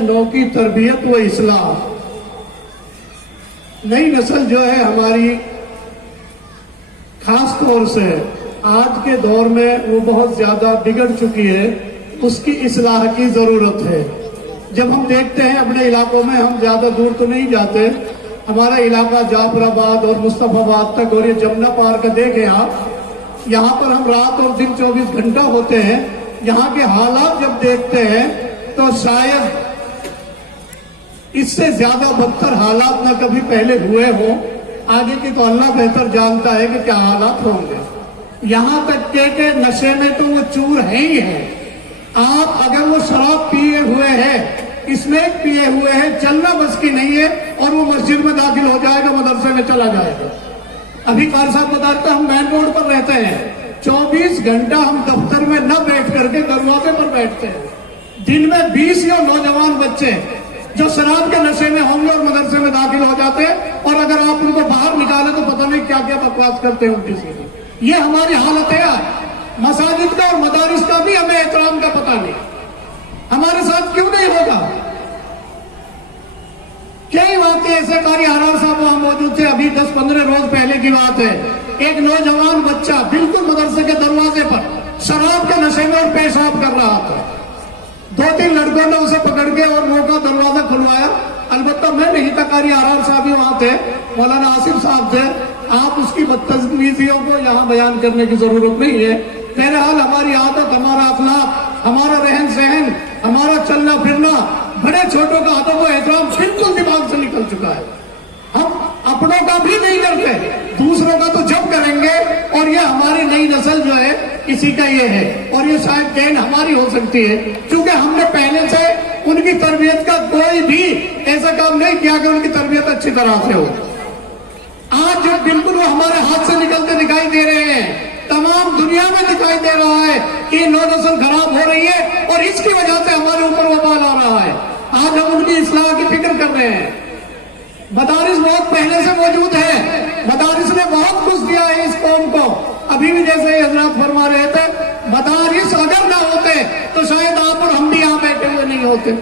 نو کی تربیت و اصلاح. نئی نسل جو ہے ہماری خاص طور سے آج کے دور میں وہ بہت زیادہ بگڑ چکی ہے. اس کی اصلاح کی ضرورت ہے. جب ہم دیکھتے ہیں اپنے علاقوں میں, ہم زیادہ دور تو نہیں جاتے, ہمارا علاقہ جعفر آباد اور مصطفیٰ آباد تک اور یہ جمنا پارک دیکھیں آپ, یہاں پر ہم رات اور دن 24 گھنٹہ ہوتے ہیں. یہاں کے حالات جب دیکھتے ہیں تو شاید اس سے زیادہ بدتر حالات نہ کبھی پہلے ہوئے ہوں. آگے کی تو اللہ بہتر جانتا ہے کہ کیا حالات ہوں گے. یہاں تک کہ نشے میں تو وہ چور ہیں ہی ہیں. آپ اگر وہ شراب پیے ہوئے ہیں, اسمیک پیے ہوئے ہیں, چلنا بس کی نہیں ہے, اور وہ مسجد میں داخل ہو جائے گا, مدرسے میں چلا جائے گا. ابھی قاری صاحب بتا رہے تھے ہم مین روڈ پر رہتے ہیں, 24 گھنٹہ ہم دفتر میں نہ بیٹھ کر کے دروازے پر بیٹھتے ہیں. دن میں 20 یا نوجوان بچے جو شراب کے نشے میں ہوں گے اور مدرسے میں داخل ہو جاتے ہیں, اور اگر آپ ان کو باہر نکالیں تو پتہ نہیں کیا کیا بکواس کرتے ہیں ان کی سیدھی. یہ ہماری حالت ہے. مساجد کا اور مدارس کا بھی ہمیں احترام کا پتہ نہیں. ہمارے ساتھ کیوں نہیں ہوگا؟ کئی واقعے ایسے, قاری حرار صاحب وہاں موجود تھے, ابھی 10-15 روز پہلے کی بات ہے. ایک نوجوان بچہ بالکل مدرسے کے دروازے پر شراب کے نشے میں اور پیشاب کر رہا تھا. 2-3 لڑکوں نے اسے پکڑ کے اور منہ کا دروازہ کھلوایا. البتہ میں نہیں تھا, قاری حرار صاحب ہی وہاں تھے, مولانا آصف صاحب تھے. آپ اس کی بدتمیزیوں کو یہاں بیان کرنے کی ضرورت نہیں ہے. بہرحال ہماری عادت, ہمارا اخلاق, ہمارا رہن سہن, ہمارا چلنا پھرنا, بڑے چھوٹوں کا ادب و احترام بالکل دماغ سے نکل چکا ہے. ہم اپنوں کا بھی نہیں کرتے, دوسروں کا تو جب کریں گے. اور یہ ہماری نئی نسل جو ہے اسی کا یہ ہے, اور یہ شاید دین ہماری ہو سکتی ہے, کیونکہ ہم نے پہلے سے ان کی تربیت کا کوئی بھی ایسا کام نہیں کیا کہ ان کی تربیت اچھی طرح سے ہو. آج جو بالکل وہ ہمارے ہاتھ سے نکلتے دکھائی دے رہے ہیں, تمام دنیا میں دکھائی دے رہا ہے کہ نو نسل خراب ہو رہی ہے, اور اس کی وجہ سے ہمارے اوپر وبال آ رہا ہے. آج ہم ان کی اصلاح کی فکر کر رہے ہیں. مدارس بہت پہلے سے موجود ہے, مدارس نے بہت کچھ دیا ہے اس قوم کو. ابھی بھی جیسے یہ حضرات فرما رہے تھے, مدارس اگر نہ ہوتے تو شاید آپ اور ہم بھی یہاں بیٹھے ہوئے نہیں ہوتے.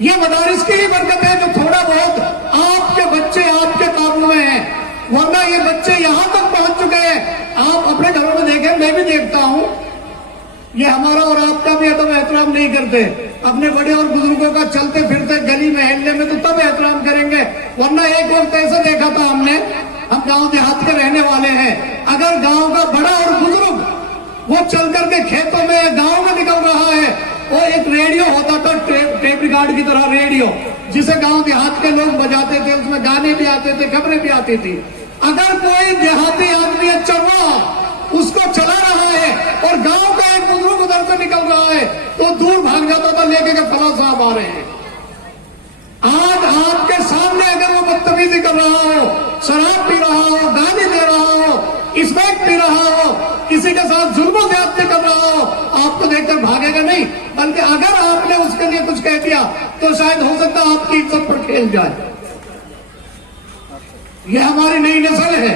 یہ مدارس کی ہی برکت ہے جو تھوڑا بہت آپ کے بچے آپ کے قابو میں ہیں, ورنہ یہ بچے یہاں تک پہنچ چکے ہیں. آپ اپنے گھروں میں دیکھیں, میں بھی دیکھتا ہوں, یہ ہمارا اور آپ کا بھی ادب احترام نہیں کرتے. اپنے بڑے اور بزرگوں کا چلتے پھرتے گلی میں ہلنے میں تو تب احترام کریں گے, ورنہ ایک وقت ایسا دیکھا تھا ہم نے, ہم گاؤں دیہات کے رہنے والے ہیں, اگر گاؤں کا بڑا اور بزرگ وہ چل کر کے کھیتوں میں گاؤں میں نکل رہا ہے, وہ ایک ریڈیو ہوتا تھا, ٹیپ ریکارڈ کی طرح ریڈیو, جسے گاؤں دیہات کے لوگ بجاتے تھے, اس میں گانے بھی آتے تھے, خبریں بھی آتی تھی. اگر کوئی دیہاتی آدمی چروا اس کو چلا رہا ہے اور گاؤں کا ایک بزرگ ادھر سے نکل رہا ہے تو دور بھاگ جاتا تھا لے کے کہ فلاں صاحب آ رہے ہیں. آج آپ کے سامنے اگر وہ بدتمیزی کر رہا ہو, شراب پی رہا ہو, گانے دے رہا ہو, اسمیک پی رہا ہو, کسی کے ساتھ ظلم و زیادتی کر رہا ہو, آپ کو دیکھ کر بھاگے گا نہیں, بلکہ اگر آپ نے اس کے لیے کچھ کہہ دیا تو شاید ہو سکتا ہے آپ کی عزت پر کھیل جائے. یہ ہماری نئی نسل ہے,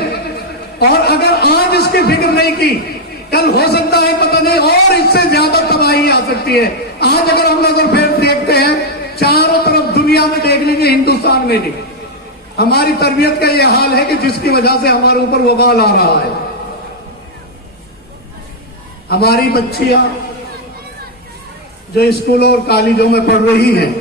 اور اگر آج اس کی فکر نہیں کی, کل ہو سکتا ہے پتہ نہیں اور اس سے زیادہ تباہی آ سکتی ہے. آج اگر ہم نظر پھیر دیکھتے ہیں چاروں طرف دنیا میں دیکھ لیجیے, ہندوستان میں نہیں, ہماری تربیت کا یہ حال ہے کہ جس کی وجہ سے ہمارے اوپر وبال آ رہا ہے. ہماری بچیاں جو اسکولوں اور کالجوں میں پڑھ رہی ہیں,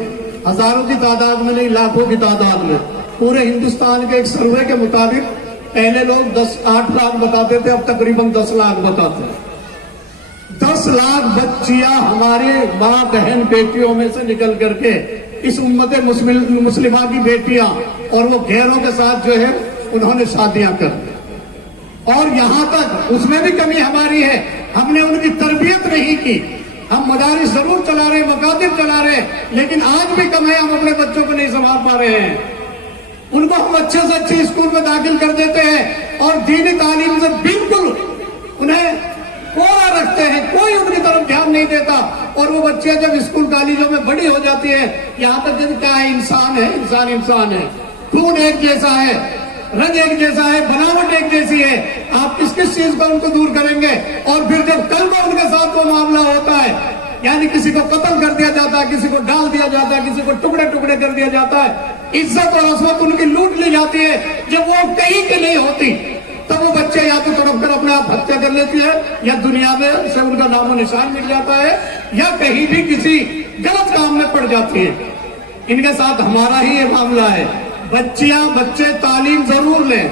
ہزاروں کی تعداد میں نہیں, لاکھوں کی تعداد میں. پورے ہندوستان کے ایک سروے کے مطابق پہلے لوگ 8 لاکھ بتاتے تھے, اب تقریباً 10 لاکھ بتاتے ہیں. 10 لاکھ بچیاں ہمارے ماں بہن بیٹیوں میں سے نکل کر کے اس امت مسلمہ کی بیٹیاں اور وہ غیروں کے ساتھ جو ہے انہوں نے شادیاں کر دی. اور یہاں تک اس میں بھی کمی ہماری ہے, ہم نے ان کی تربیت نہیں کی. ہم مدارس ضرور چلا رہے, مکاتب چلا رہے, لیکن آج بھی کم ہے, ہم اپنے بچوں کو نہیں سنبھال پا رہے ہیں. ان کو ہم اچھے سے اچھے اسکول میں داخل کر دیتے ہیں اور دینی تعلیم سے بالکل انہیں کوڑا رکھتے ہیں, کوئی ان کی طرف دھیان نہیں دیتا. اور وہ بچیاں جب اسکول کالجوں میں بڑی ہو جاتی ہے, یہاں تک کہ کیا ہے, انسان ہے, انسان ہے, خون ایک جیسا ہے, رنگ ایک جیسا ہے, بناوٹ ایک جیسی ہے, آپ کس چیز پر ان کو دور کریں گے؟ اور پھر جب کل میں ان کے ساتھ وہ معاملہ ہوتا ہے یعنی کسی کو قتل کر دیا جاتا ہے, کسی کو ڈال دیا جاتا ہے, کسی کو ٹکڑے ٹکڑے کر دیا جاتا ہے, عزت اور عصمت ان کی لوٹ لی جاتی ہے. جب وہ کہیں کی نہیں ہوتی تب وہ بچے یا تو تڑپ کر اپنے آپ ہتیا کر لیتی ہے, یا دنیا میں سے ان کا نام و نشان مٹ جاتا ہے, یا کہیں بھی کسی غلط کام میں پڑ جاتی ہے. ان کے ساتھ ہمارا ہی یہ معاملہ ہے. بچے تعلیم ضرور لیں,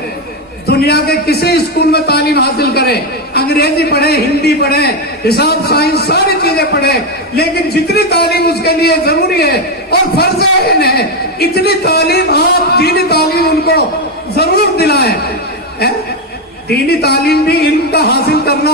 دنیا کے کسی اسکول میں تعلیم حاصل کریں, انگریزی پڑھیں, ہندی پڑھیں, حساب سائنس ساری چیزیں پڑھیں, لیکن جتنی تعلیم اس کے لیے ضروری ہے اور فرض عین ہے, اتنی تعلیم آپ دینی تعلیم ان کو ضرور دلائیں. دینی تعلیم بھی علم کا حاصل کرنا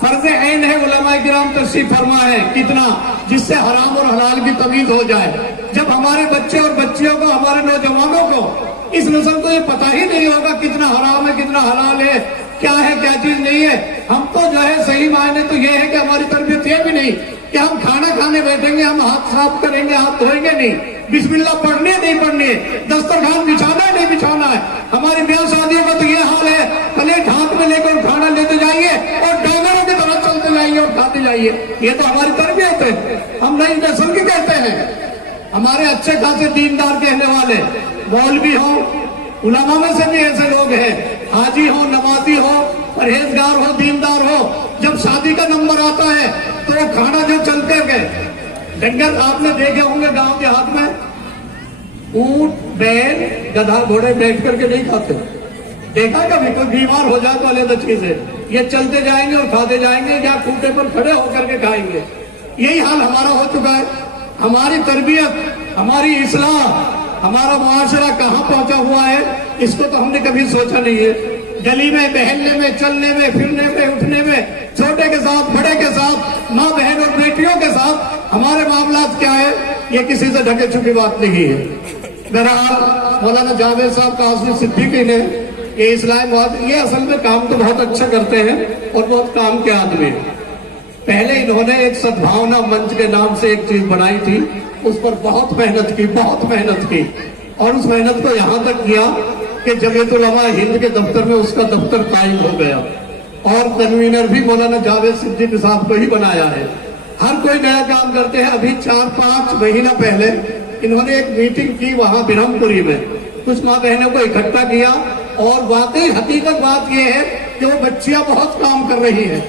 فرض عین ہے. علماء کرام تشریف فرما ہے کتنا, جس سے حرام اور حلال کی تمیز ہو جائے. جب ہمارے بچے اور بچیوں کو, ہمارے نوجوانوں کو, اس نسل کو یہ پتہ ہی نہیں ہوگا کتنا حرام ہے کتنا حلال ہے, کیا ہے کیا چیز نہیں ہے. ہم تو جو ہے صحیح معنی تو یہ ہے کہ ہماری تربیت یہ بھی نہیں کہ ہم کھانا کھانے بیٹھیں گے, ہم ہاتھ صاف کریں گے, ہاتھ دھوئیں گے نہیں, بسم اللہ پڑھنی ہے نہیں پڑھنی ہے, دسترخوان بچھانا ہے نہیں بچھانا ہے. ہماری بیاہ شادیوں کا تو یہ حال ہے, پلیٹ ہاتھ میں لے کر کھانا لیتے جائیے اور ڈانگروں کی طرح چلتے جائیے اور کھاتے جائیے. یہ تو ہماری تربیت ہے, ہم نئی نسل کی کہتے ہیں. ہمارے اچھے خاصے دیندار کہنے والے مولوی ہوں, علماء میں سے بھی ایسے لوگ ہیں, حاجی ہو, نمازی ہو, پرہیزگار ہو, دیندار ہو, جب شادی کا نمبر آتا ہے تو وہ کھانا جو چلتے گئے ڈنگر آپ نے دیکھے ہوں گے گاؤں کے ہاتھ میں, اونٹ, بیل, گدھا, گھوڑے بیٹھ کر کے نہیں کھاتے. دیکھا کبھی کوئی بیمار ہو جائے تو علیحدہ چیز ہے, یہ چلتے جائیں گے اور کھاتے جائیں گے, یا کھوٹے پر کھڑے ہو کر کے کھائیں گے. یہی حال ہمارا ہو چکا ہے. ہماری تربیت, ہماری اصلاح, ہمارا معاشرہ کہاں پہنچا ہوا ہے, اس کو تو ہم نے کبھی سوچا نہیں ہے. گلی میں, بہلنے میں, چلنے میں, پھرنے میں, اٹھنے میں, چھوٹے کے ساتھ, بڑے کے ساتھ, ماں بہن اور بیٹیوں کے ساتھ ہمارے معاملات کیا ہے, یہ کسی سے ڈھکے چھپی بات نہیں ہے. بہرحال مولانا جاوید صاحب قاسمی صدیقی نے یہ اصلاح مواد, یہ اصل میں کام تو بہت اچھا کرتے ہیں اور بہت کام کے آدمی. پہلے انہوں نے ایک سدبھاونا منچ کے نام سے ایک چیز بنائی تھی, اس پر بہت محنت کی, اور اس محنت کو یہاں تک کیا کہ جمعیت علماء ہند کے دفتر میں اس کا دفتر قائم ہو گیا, اور کنوینر بھی مولانا جاوید صدیقی صاحب کو ہی بنایا ہے. ہر کوئی نیا کام کرتے ہیں. ابھی 4-5 مہینہ پہلے انہوں نے ایک میٹنگ کی وہاں برہم پوری میں, کچھ ماں بہنوں کو اکٹھا کیا, اور واقعی حقیقت بات یہ ہے کہ وہ بچیاں بہت کام کر رہی ہیں,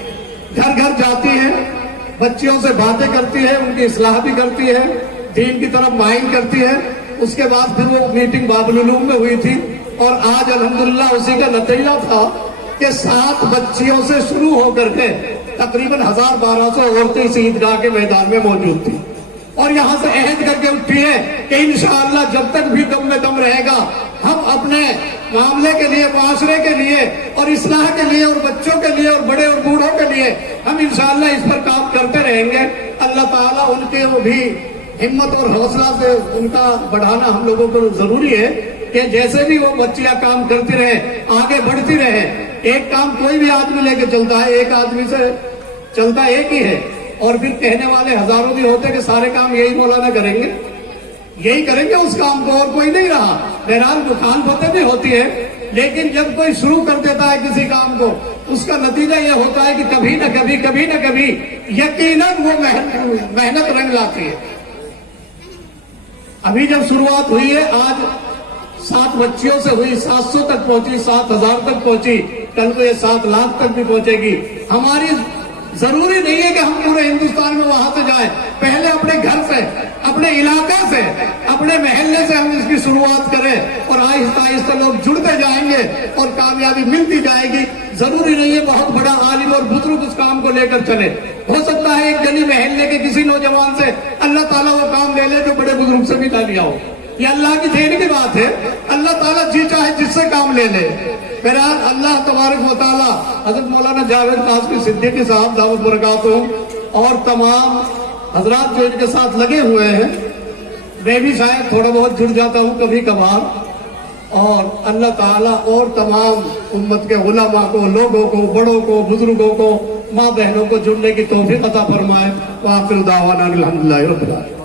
گھر گھر جاتی ہیں, بچیوں سے باتیں کرتی ہے, ان کی اصلاح بھی کرتی ہے, دین کی طرف مائل کرتی ہے. اس کے بعد پھر وہ میٹنگ باب العلوم میں ہوئی تھی, اور آج الحمدللہ اسی کا نتیجہ تھا کہ 7 بچیوں سے شروع ہو کر کے تقریباً 1200 عورتیں اس عیدگاہ کے میدان میں موجود تھیں, اور یہاں سے عہد کر کے اٹھی ہے کہ انشاءاللہ جب تک بھی دم میں دم رہے گا ہم اپنے معاملے کے لیے, معاشرے کے لیے, اور اصلاح کے لیے, اور بچوں کے لیے, اور بڑے اور بوڑھوں کے لیے ہم انشاءاللہ اس پر کام کرتے رہیں گے. اللہ تعالیٰ ان کے وہ بھی ہمت اور حوصلہ سے ان کا بڑھانا ہم لوگوں کو ضروری ہے کہ جیسے بھی وہ بچیاں کام کرتی رہے, آگے بڑھتی رہے. ایک کام کوئی بھی آدمی لے کے چلتا ہے, ایک آدمی سے چلتا ایک ہی ہے, اور پھر کہنے والے ہزاروں بھی ہوتے کہ سارے کام یہی مولانا کریں گے, یہی کریں گے اس کام کو, اور کوئی نہیں رہا. بہرحال مخان فتح بھی ہوتی ہے, لیکن جب کوئی شروع کر دیتا ہے کسی کام کو, اس کا نتیجہ یہ ہوتا ہے کہ کبھی نہ کبھی یقیناً وہ محنت رنگ لاتی ہے. ابھی جب شروعات ہوئی ہے, آج 7 بچیوں سے ہوئی, 700 تک پہنچی, 7000 تک پہنچی, کل کو یہ 7 لاکھ تک بھی پہنچے گی. ہماری ضروری نہیں ہے کہ ہم پورے ہندوستان میں وہاں سے جائیں, پہلے اپنے گھر سے, اپنے علاقے سے, اپنے محلے سے ہم اس کی شروعات کریں, اور آہستہ آہستہ لوگ جڑتے جائیں گے اور کامیابی ملتی جائے گی. ضروری نہیں ہے بہت بڑا عالم اور بزرگ اس کام کو لے کر چلے. ہو سکتا ہے ایک گلی محلے کے کسی نوجوان سے اللہ تعالیٰ وہ کام لے لے جو بڑے بزرگ سے بھی نہ لیا ہو. یہ اللہ کی دین کی بات ہے, اللہ تعالیٰ جی چاہے جس سے کام لے لے. بہرحال اللہ تبارک و تعالیٰ حضرت مولانا جاوید قاسمی صدیقی صاحب دعوت برکاتہم اور تمام حضرات جو ان کے ساتھ لگے ہوئے ہیں, میں بھی شاید تھوڑا بہت جڑ جاتا ہوں کبھی کبھار, اور اللہ تعالیٰ اور تمام امت کے علماء کو, لوگوں کو, بڑوں کو, بزرگوں کو, ماں بہنوں کو جڑنے کی توفیق عطا فرمائے. وآخر دعوانا الحمدللہ رب العالمین.